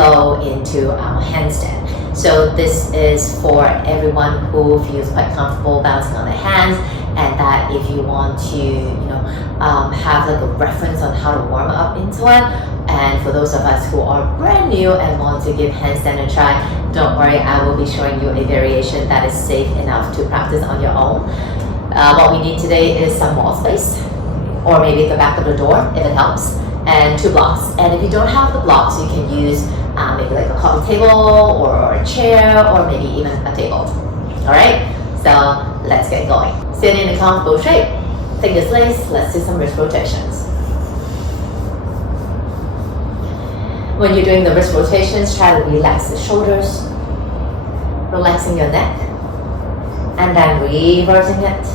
flow into our handstand. So this is for everyone who feels quite comfortable bouncing on their hands, and that if you want to, have like a reference on how to warm up into it. And for those of us who are brand new and want to give handstand a try, don't worry, I will be showing you a variation that is safe enough to practice on your own. What we need today is some wall space, or maybe the back of the door if it helps, and 2 blocks. And if you don't have the blocks, you can use maybe like a coffee table or a chair, or maybe even a table. Alright, so let's get going. Sit in a comfortable shape, fingers laced, let's do some wrist rotations. When you're doing the wrist rotations, try to relax the shoulders, relaxing your neck, and then reversing it.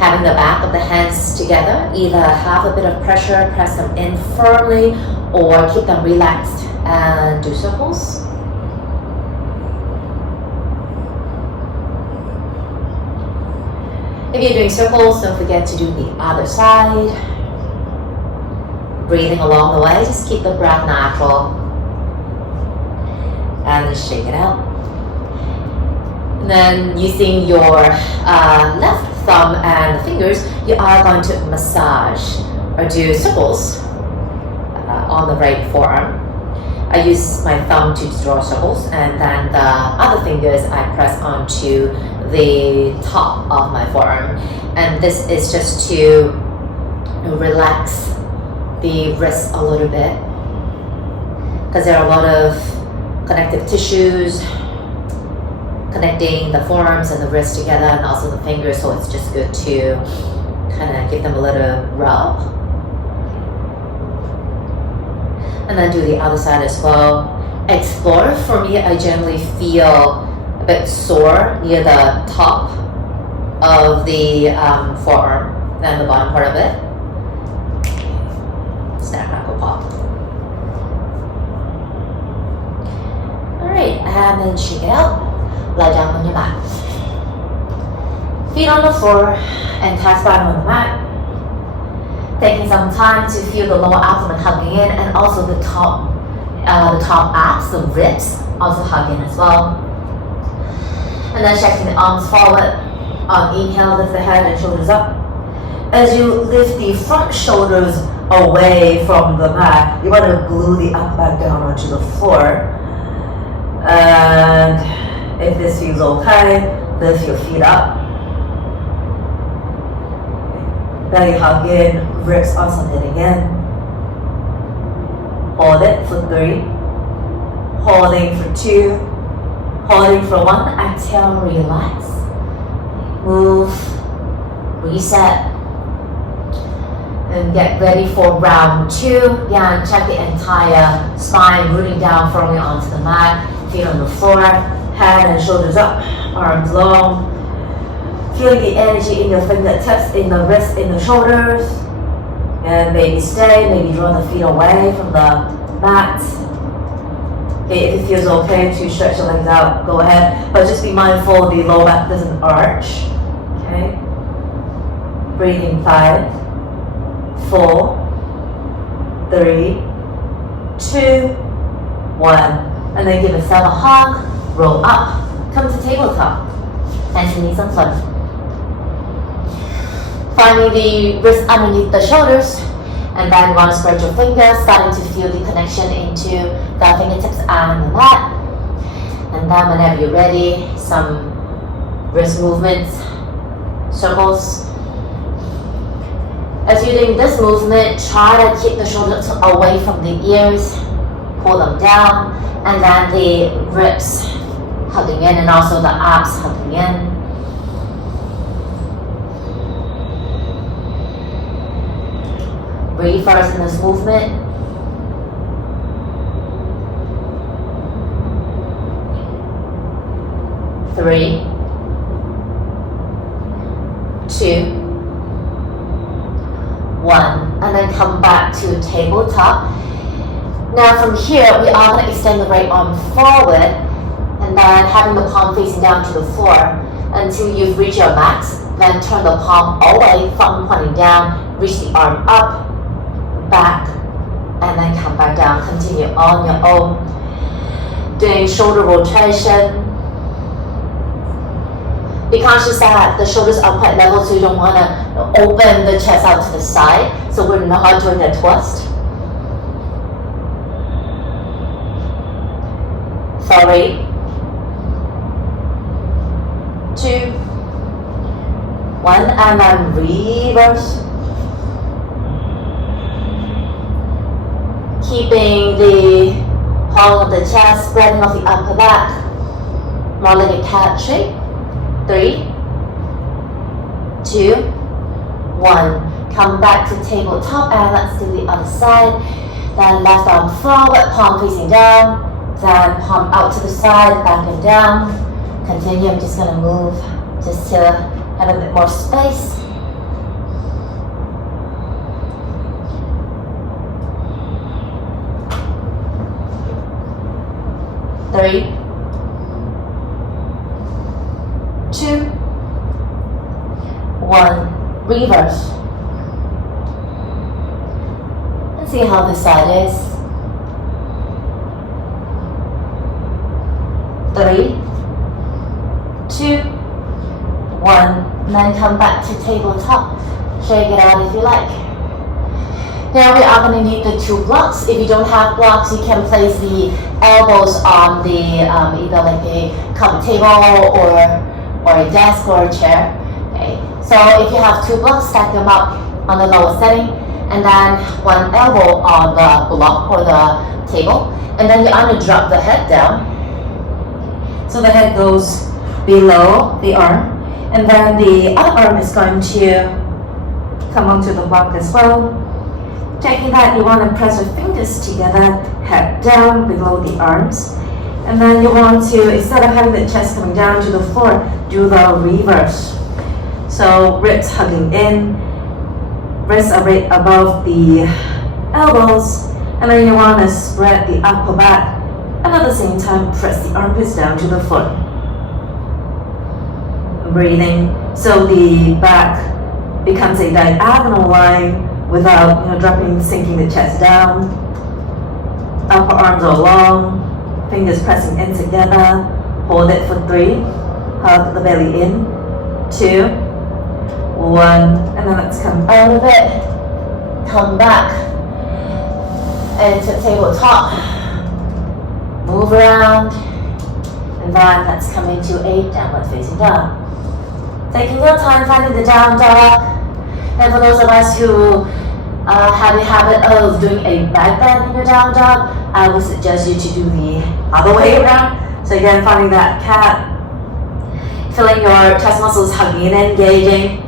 Having the back of the hands together, either have a bit of pressure, press them in firmly, or keep them relaxed and do circles. If you're doing circles, don't forget to do the other side. Breathing along the way, just keep the breath natural. And shake it out. And then using your left thumb and the fingers, you are going to massage or do circles on the right forearm. I use my thumb to draw circles, and then the other fingers I press onto the top of my forearm. And this is just to relax the wrist a little bit, because there are a lot of connective tissues connecting the forearms and the wrist together, and also the fingers, so it's just good to kind of give them a little rub. And then do the other side as well. Explore, for me, I generally feel a bit sore near the top of the forearm and the bottom part of it. Snap, crackle, pop. Alright, and then shake it out. Lie down on your mat. Feet on the floor and touch bottom on the mat. Taking some time to feel the lower abdomen hugging in, and also the top abs, the ribs, also hug in as well. And then checking the arms forward. On inhale, lift the head and shoulders up. As you lift the front shoulders away from the mat, you want to glue the upper back down onto the floor. And if this feels okay, lift your feet up. Belly hug in, ribs also knit again. Hold it for 3. Holding for 2. Holding for 1. Exhale, relax. Move. Reset. And get ready for round 2. Again, check the entire spine, rooting down firmly onto the mat. Feet on the floor. Head and shoulders up. Arms long. Feeling the energy in your fingertips, in the wrists, in the shoulders. And maybe stay, maybe draw the feet away from the mat. Okay, if it feels okay to stretch the legs out, go ahead. But just be mindful the lower back doesn't arch. Okay. Breathing 5, 4, 3, 2, 1. And then give yourself a hug, roll up, come to tabletop. Hands and knees on floor. Finding the wrist underneath the shoulders, and then you want to spread your fingers, starting to feel the connection into the fingertips and the mat. And then whenever you're ready, some wrist movements, circles. As you're doing this movement, try to keep the shoulders away from the ears, pull them down, and then the ribs hugging in, and also the abs hugging in. Breathe first in this movement. Three, 2, 1, and then come back to tabletop. Now from here, we are going to extend the right arm forward, and then having the palm facing down to the floor until you've reached your max. Then turn the palm away, thumb pointing down, reach the arm up, back, and then come back down. Continue on your own. Doing shoulder rotation. Be conscious that the shoulders are quite level, so you don't want to open the chest out to the side. So we're not doing a twist. 3, 2, 1, and then reverse. Keeping the palm of the chest, spreading off the upper back, more like a cat shape. 3, 2, 1. Come back to tabletop, and let's do the other side. Then left arm forward, palm facing down. Then palm out to the side, back and down. Continue. I'm just going to move just to have a bit more space. Three, 2, 1, reverse. And see how this side is. 3, 2, 1, and then come back to tabletop. Shake it out if you like. Now we are going to need the 2 blocks. If you don't have blocks, you can place the elbows on the either like a coffee table or a desk or a chair. Okay. So if you have 2 blocks, stack them up on the lower setting, and then 1 elbow on the block or the table, and then you're going to drop the head down. So the head goes below the arm, and then the other arm is going to come onto the block as well. Taking that, you want to press your fingers together, head down below the arms. And then you want to, instead of having the chest coming down to the floor, do the reverse. So ribs hugging in, wrists are right above the elbows, and then you want to spread the upper back, and at the same time press the armpits down to the floor. Breathing, so the back becomes a diagonal line without sinking the chest down. Upper arms are long, fingers pressing in together. Hold it for 3, hug the belly in, 2, 1, and then let's come out of it. Come back into tabletop. Move around, and then let's come into a downward facing dog. Taking your time finding the down dog. And for those of us who have the habit of doing a back bend in your down dog, I would suggest you to do the other way around. So again, finding that cat, feeling your chest muscles hugging and engaging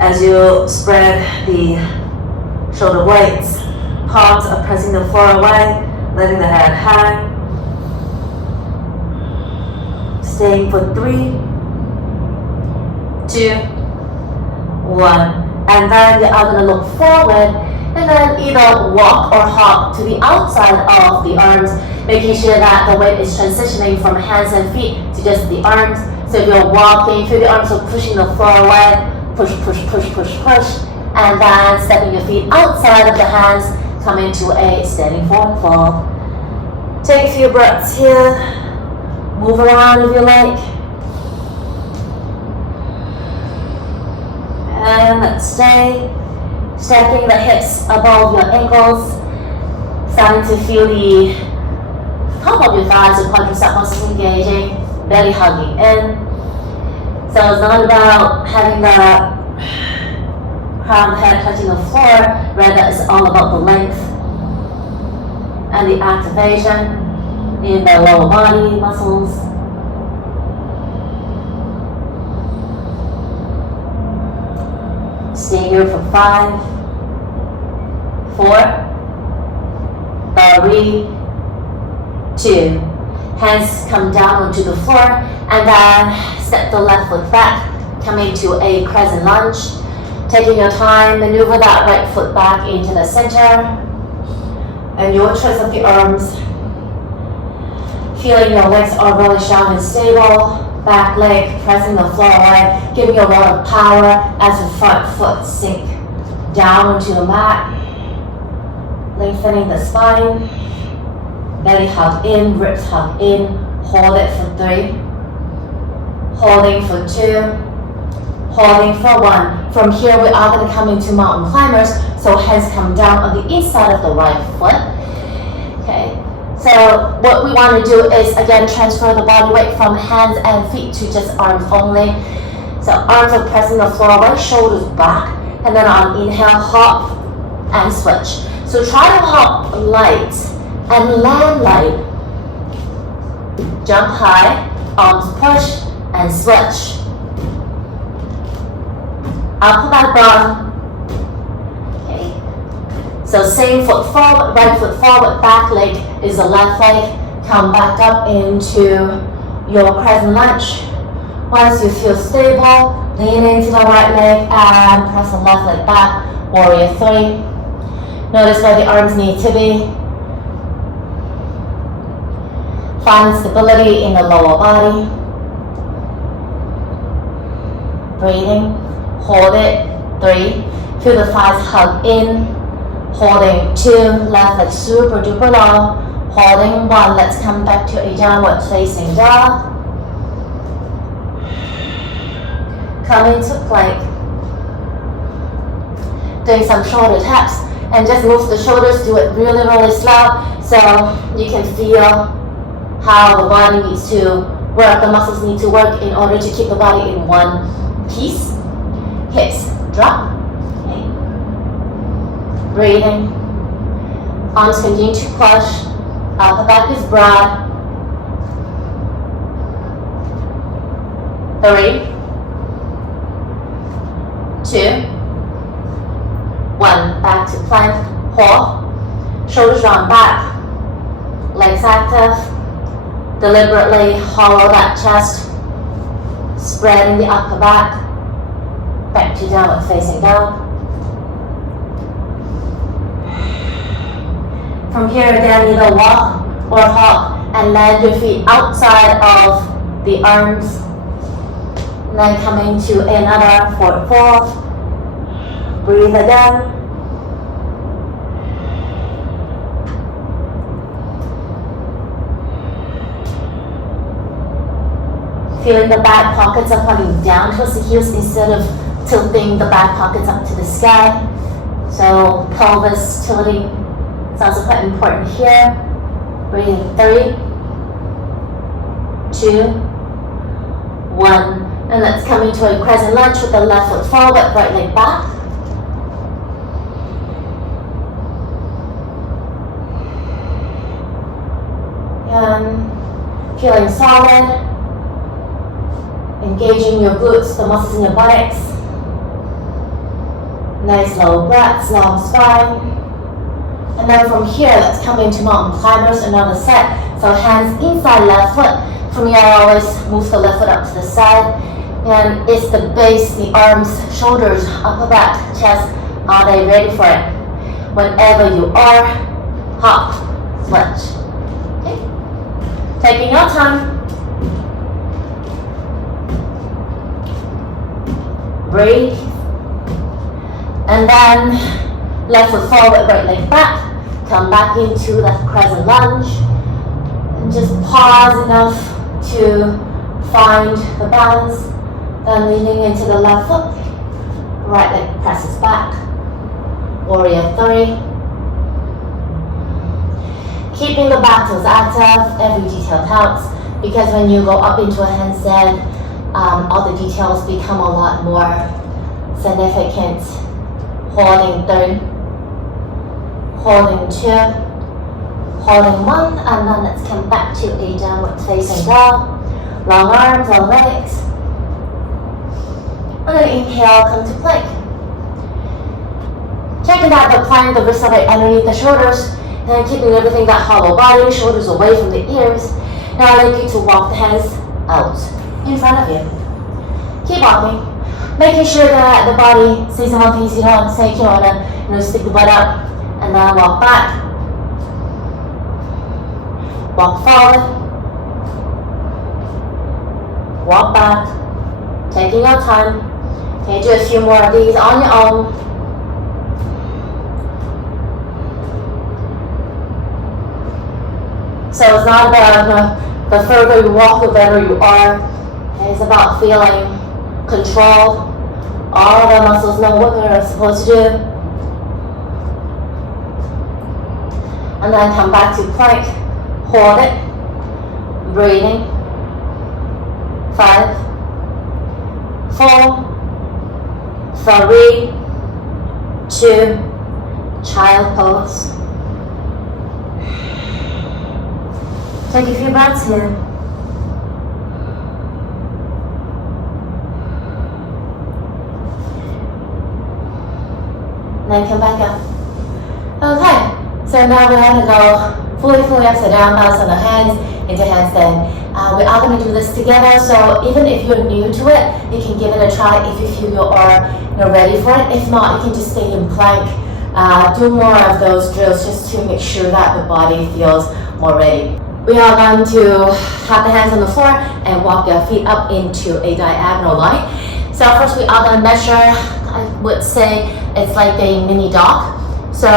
as you spread the shoulder blades. Palms are pressing the floor away, letting the head hang. Staying for 3, 2, 1. And then you are going to look forward and then either walk or hop to the outside of the arms, making sure that the weight is transitioning from hands and feet to just the arms. So if you're walking, feel the arms are pushing the floor away, push, push, push, push, push, and then stepping your feet outside of the hands, come into a standing forward fold. Take a few breaths here, move around if you like. And let's stay. Stacking the hips above your ankles. Starting to feel the top of your thighs and quadricep muscles engaging. Belly hugging in. So it's not about having the crown head touching the floor. Rather, it's all about the length and the activation in the lower body muscles. Stay here for 5, 4, 3, 2. Hands come down onto the floor, and then step the left foot back, coming to a crescent lunge. Taking your time, maneuver that right foot back into the center, and your twist of the arms. Feeling your legs are really strong and stable. Back leg pressing the floor away, giving you a lot of power as the front foot sink down onto the mat, lengthening the spine, belly hug in, ribs hug in, hold it for 3, holding for 2, holding for 1. From here we are going to come into mountain climbers, so hands come down on the inside of the right foot. Okay, so what we want to do is again transfer the body weight from hands and feet to just arms only. So arms are pressing the floor, right shoulders back, and then on inhale, hop and switch. So try to hop light and land light. Jump high, arms push and switch. Upper back bottom. Okay. So same foot forward, right foot forward, back leg is the left leg. Come back up into your crescent lunge. Once you feel stable, lean into the right leg and press the left leg back, warrior 3. Notice where the arms need to be. Find stability in the lower body. Breathing, hold it, 3. Feel the thighs hug in, holding 2, left leg super duper long, holding 1. Let's come back to a downward facing dog. Come into plank. Doing some shoulder taps and just move the shoulders, do it really, really slow so you can feel how the body needs to work, the muscles need to work in order to keep the body in one piece. Hips drop. Okay. Breathing. Arms continue to push. Upper back is broad. 3, 2, 1. Back to plank. Hold. Shoulders round back. Legs active. Deliberately hollow that chest. Spreading the upper back. Back to downward facing dog. From here again, either walk or hop and land your feet outside of the arms. And then coming to another forward fold. Breathe again. Feeling the back pockets are pointing down towards the heels instead of tilting the back pockets up to the sky. So pelvis tilting is also quite important here. Breathing 3, 2, 1. And let's come into a crescent lunge with the left foot forward, right leg back. And feeling solid. Engaging your glutes, the muscles in your buttocks. Nice low breaths, long spine. And then from here, let's come into mountain climbers, another set. So hands inside left foot. From here, I always move the left foot up to the side. And it's the base, the arms, shoulders, upper back, chest. Are they ready for it? Whenever you are, hop, switch. Okay. Taking your time. Breathe. And then left foot forward, right leg back. Come back into that crescent lunge. And just pause enough to find the balance. Then leaning into the left foot. Right leg presses back. Warrior 3. Keeping the back toes active, every detail counts. Because when you go up into a handstand, all the details become a lot more significant. Holding 3, holding 2, holding 1, and then let's come back to a downward facing dog. Long arms, long legs. And then inhale, come to plank. Checking that the plank, the wrists are right underneath the shoulders, and keeping everything that hollow body, shoulders away from the ears. Now I'd like you to walk the hands out in front of you. Keep walking, making sure that the body stays in one piece. You don't want to say, you want to stick the butt up, and then walk back. Walk forward. Walk back. Taking your time. Okay, do a few more of these on your own. So it's not about, the further you walk, the better you are. It's about feeling control. All of our muscles know what they're supposed to do. And then come back to plank. Hold it. Breathing. 5, 4, 3, 2, child pose. Take a few breaths here. Then come back up. Okay, so now we're going to go fully upside down, bounce on the hands into handstand. We are going to do this together, so even if you're new to it, you can give it a try if you feel you are ready for it. If not, you can just stay in plank. Do more of those drills just to make sure that the body feels more ready. We are going to have the hands on the floor and walk your feet up into a diagonal line. So first we are going to measure, I would say it's like a mini dog. So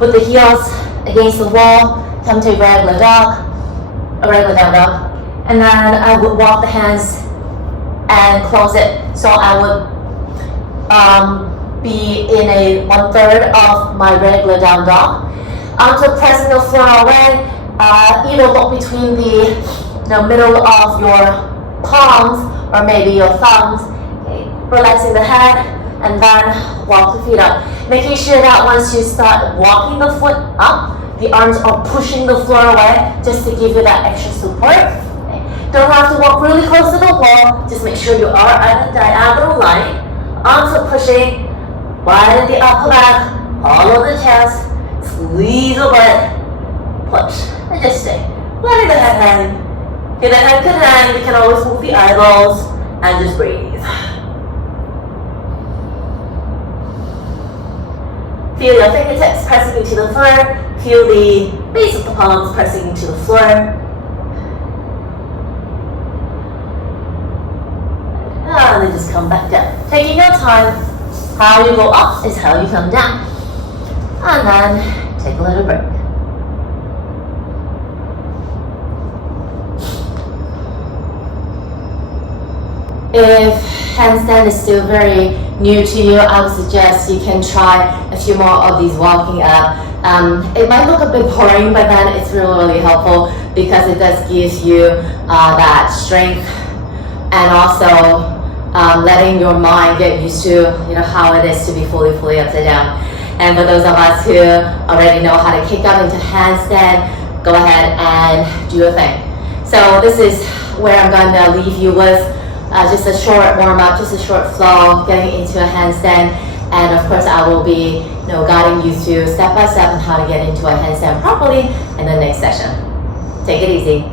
with the heels against the wall, come to a regular down dog. And then I would walk the hands and close it. So I would be in a 1/3 of my regular down dog. Until pressing the floor away, either look between the middle of your palms or maybe your thumbs. Okay. Relaxing the head and then walk the feet up. Making sure that once you start walking the foot up, the arms are pushing the floor away just to give you that extra support. Okay. Don't have to walk really close to the wall. Just make sure you are at a diagonal line. Arms are pushing. Widen the upper back. Hollow the chest. Squeeze the butt. Push. And just stay. Letting the head hang. If the head can hang, you can always move the eyeballs and just breathe. Feel your fingertips pressing into the floor. Feel the base of the palms pressing into the floor. And then just come back down. Taking your time. How you go up is how you come down. And then take a little break. If handstand is still very new to you, I would suggest you can try a few more of these walking up. It might look a bit boring, but then it's really helpful because it does give you that strength and also letting your mind get used to how it is to be fully upside down. And for those of us who already know how to kick up into handstand, go ahead and do your thing. So this is where I'm going to leave you with just a short warm-up, just a short flow, getting into a handstand. And of course, I will be guiding you through step by step on how to get into a handstand properly in the next session. Take it easy.